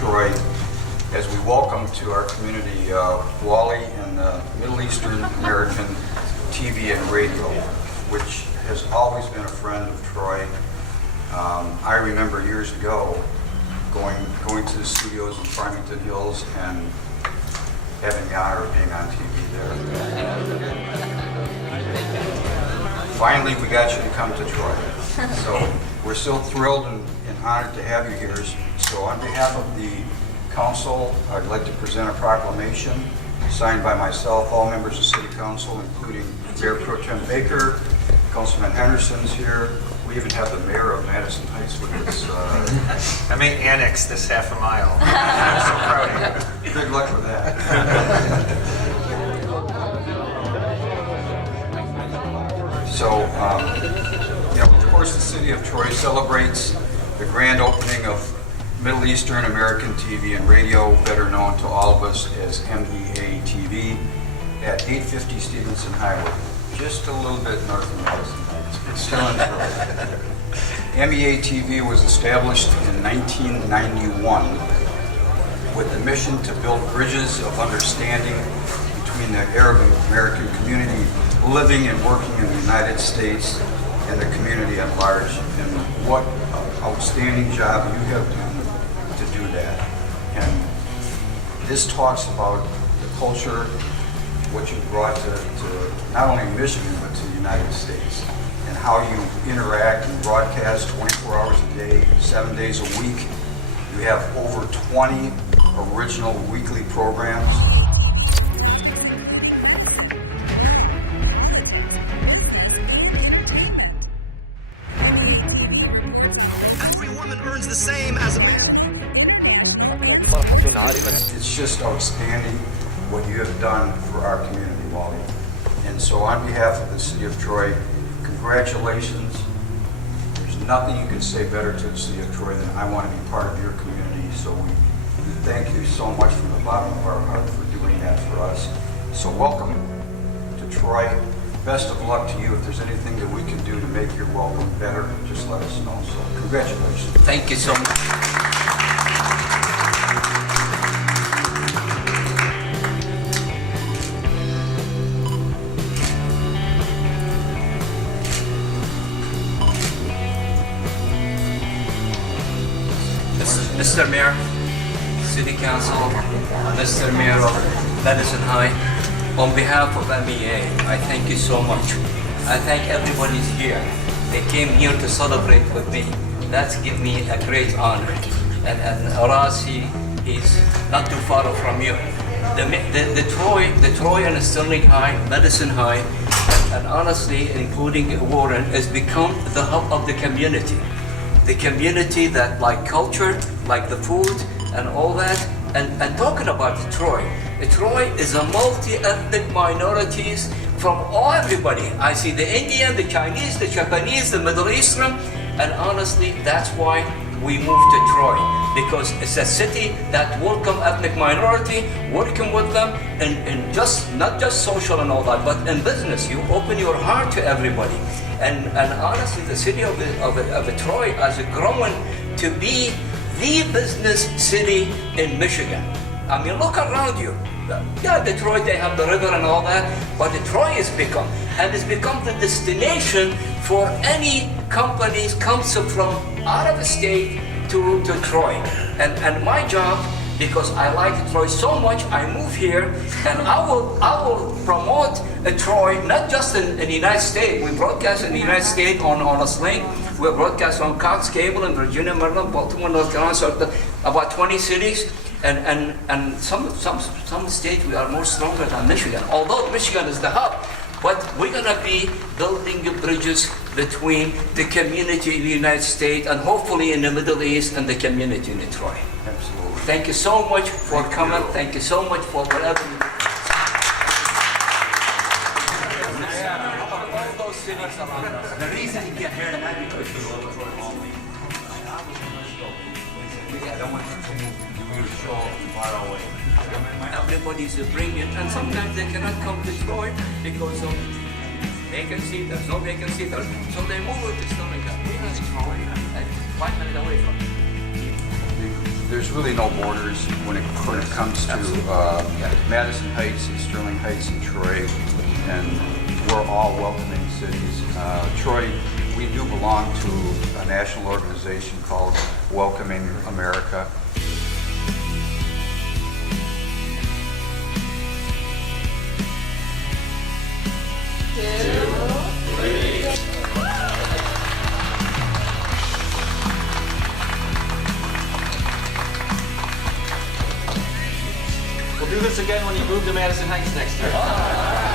Troy as we welcome to our community Wally and the Middle Eastern American TV and Radio, which has always been a friend of Troy. I remember years ago going to the studios in Farmington Hills and having the honor of being on TV there. Finally, we got you to come to Troy. So we're so thrilled and honored to have you here. So on behalf of the council, I'd like to present a proclamation signed by myself, all members of City Council, including Mayor Pro Tem Baker, Councilman Henderson's here. We even have the mayor of Madison Heights with us. I may annex this half a mile. I'm so proud of you. Good luck with that. So, of course, the city of Troy celebrates the grand opening of Middle Eastern American TV and Radio, better known to all of us as MEA TV, at 850 Stevenson Highway, just a little bit north of Madison Heights, but still in Troy. MEA TV was established in 1991 with the mission to build bridges of understanding between the Arab American community living and working in the United States and the community at large. And what an outstanding job you have done to do that. And this talks about the culture, what you brought to not only Michigan, but to the United States, and how you interact and broadcast 24 hours a day, 7 days a week. You have over 20 original weekly programs. Every woman earns the same as a man. It's just outstanding what you have done for our community, Wally. And so on behalf of the city of Troy, congratulations. There's nothing you can say better to the city of Troy than I want to be part of your community. So we thank you so much from the bottom of our heart for doing that for us. So welcome to Troy. Best of luck to you. If there's anything that we can do to make your welcome better, just let us know. So congratulations. Thank you so much. Mr. Mayor, City Council, Mr. Mayor of Madison High, on behalf of MEA, I thank you so much. I thank everybody's here. They came here to celebrate with me. That's given me a great honor. And Rasi is not too far from you. The Troy and Sterling High, Madison High, and honestly, including Warren, has become the hub of the community. The community that like culture, like the food and all that. And talking about Troy is a multi-ethnic minorities from everybody. I see the Indian, the Chinese, the Japanese, the Middle Eastern, and honestly, that's why we moved to Troy, because it's a city that welcome ethnic minority, working with them, and just not just social and all that, but in business, you open your heart to everybody. And honestly, the city of Troy has grown to be the business city in Michigan. I mean, look around you. Yeah, Detroit, they have the river and all that, but Detroit has become the destination for any companies comes from out of the state to Troy. And my job, because I like Troy so much, I move here, and I will promote Troy, not just in the United States. We broadcast in the United States on a sling. We broadcast on Cox Cable in Virginia, Maryland, Baltimore, North Carolina, so about 20 cities. And some states we are more stronger than Michigan, although Michigan is the hub. But we're gonna be building bridges between the community in the United States and hopefully in the Middle East and the community in Detroit. Absolutely. Thank you so much for coming. Thank you so much for whatever you do. All those cities around us. The reason you get here tonight because you love Troy only. I don't want you to show up far away. Everybody's brilliant, and sometimes they cannot come to Troy because of vacancy. There's no vacancy, so they move to Sterling. We are in Troy, 5 minutes away from it. there's really no borders when it comes to Madison Heights and Sterling Heights and Troy, and we're all welcoming cities. Troy, we do belong to a national organization called Welcoming America. We'll do this again when you move to Madison Heights next year.